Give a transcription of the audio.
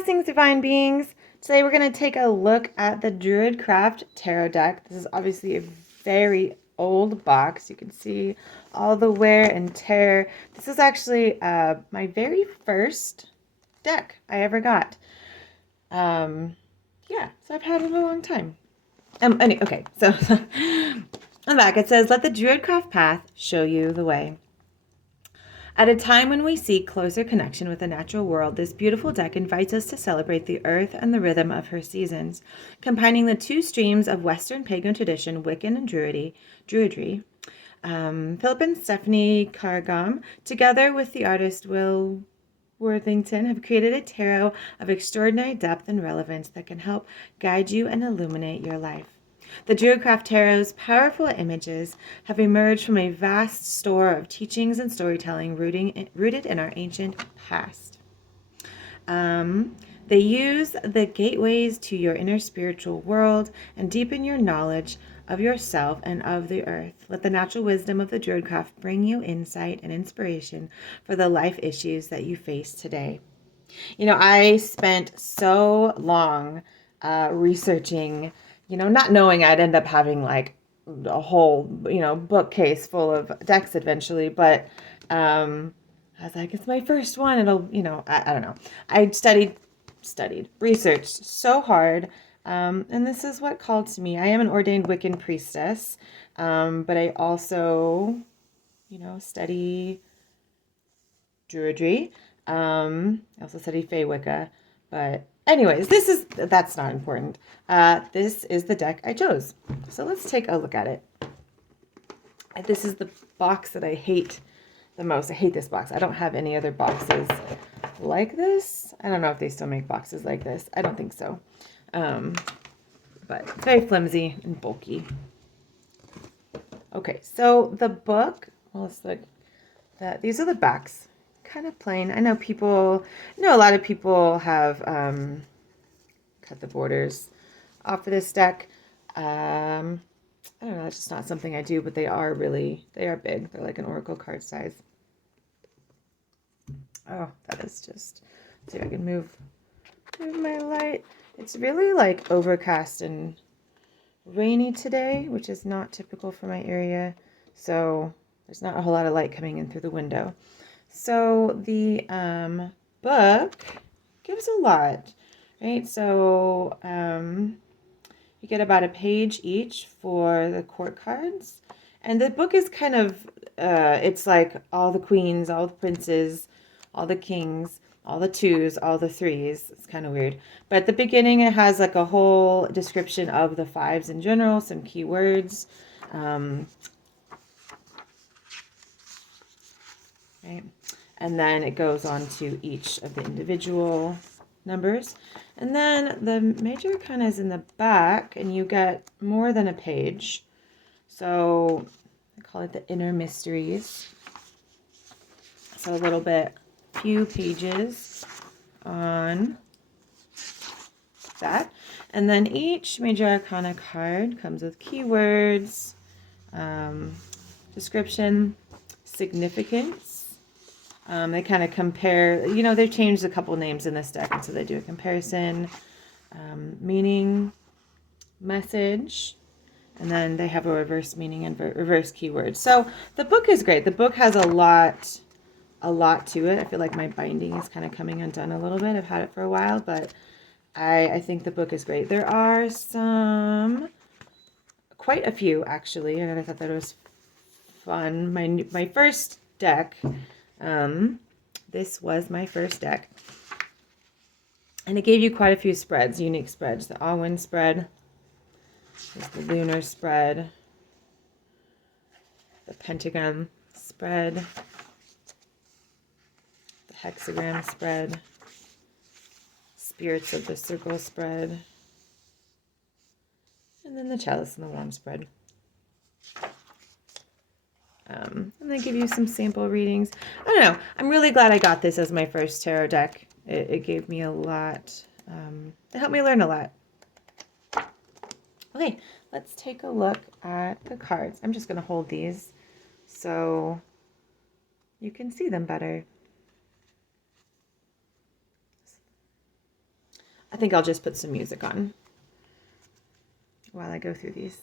Blessings, divine beings. Today we're going to take a look at the Druidcraft Tarot deck. This is obviously a very old box. You can see all the wear and tear. This is actually my very first deck I ever got. Yeah, so I've had it a long time. Okay, so on the back it says, "Let the Druidcraft path show you the way." At a time when we seek closer connection with the natural world, this beautiful deck invites us to celebrate the earth and the rhythm of her seasons, combining the two streams of Western pagan tradition, Wiccan and Druidry. Philip and Stephanie Cargam, together with the artist Will Worthington, have created a tarot of extraordinary depth and relevance that can help guide you and illuminate your life. The Druidcraft Tarot's powerful images have emerged from a vast store of teachings and storytelling rooted in our ancient past. They use the gateways to your inner spiritual world and deepen your knowledge of yourself and of the earth. Let the natural wisdom of the Druidcraft bring you insight and inspiration for the life issues that you face today. You know, I spent so long researching, not knowing I'd end up having like a whole, bookcase full of decks eventually, but I was like, it's my first one. It'll, I don't know. I researched so hard, and this is what called to me. I am an ordained Wiccan priestess, but I also, study Druidry. I also study Fey Wicca, but anyways, that's not important. This is the deck I chose. So let's take a look at it. This is the box that I hate the most. I hate this box. I don't have any other boxes like this. I don't know if they still make boxes like this. I don't think so. But it's very flimsy and bulky. Okay, so the book, well, let's look. These are the backs. Kind of plain. I know a lot of people have cut the borders off of this deck. I don't know, it's just not something I do, but they are big. They're like an oracle card size. Oh, that is just, let's see if I can move my light. It's really like overcast and rainy today, which is not typical for my area. So there's not a whole lot of light coming in through the window. So the book gives a lot, right? So you get about a page each for the court cards. And the book is kind of, it's like all the queens, all the princes, all the kings, all the twos, all the threes. It's kind of weird. But at the beginning, it has like a whole description of the fives in general, some keywords. Right? And then it goes on to each of the individual numbers. And then the major arcana is in the back, and you get more than a page. So I call it the inner mysteries. So few pages on that. And then each major arcana card comes with keywords, description, significance. They kind of compare, they've changed a couple names in this deck, and so they do a comparison, meaning, message, and then they have a reverse meaning and reverse keywords. So the book is great. The book has a lot to it. I feel like my binding is kind of coming undone a little bit. I've had it for a while, but I think the book is great. There are quite a few actually, and I thought that was fun. My first deck. This was my first deck, and it gave you quite a few spreads, unique spreads. The All-Wind spread, there's the Lunar spread, the Pentagon spread, the Hexagram spread, Spirits of the Circle spread, and then the Chalice and the Wand spread. And they give you some sample readings. I don't know. I'm really glad I got this as my first tarot deck. It gave me a lot. It helped me learn a lot. Okay, let's take a look at the cards. I'm just going to hold these so you can see them better. I think I'll just put some music on while I go through these.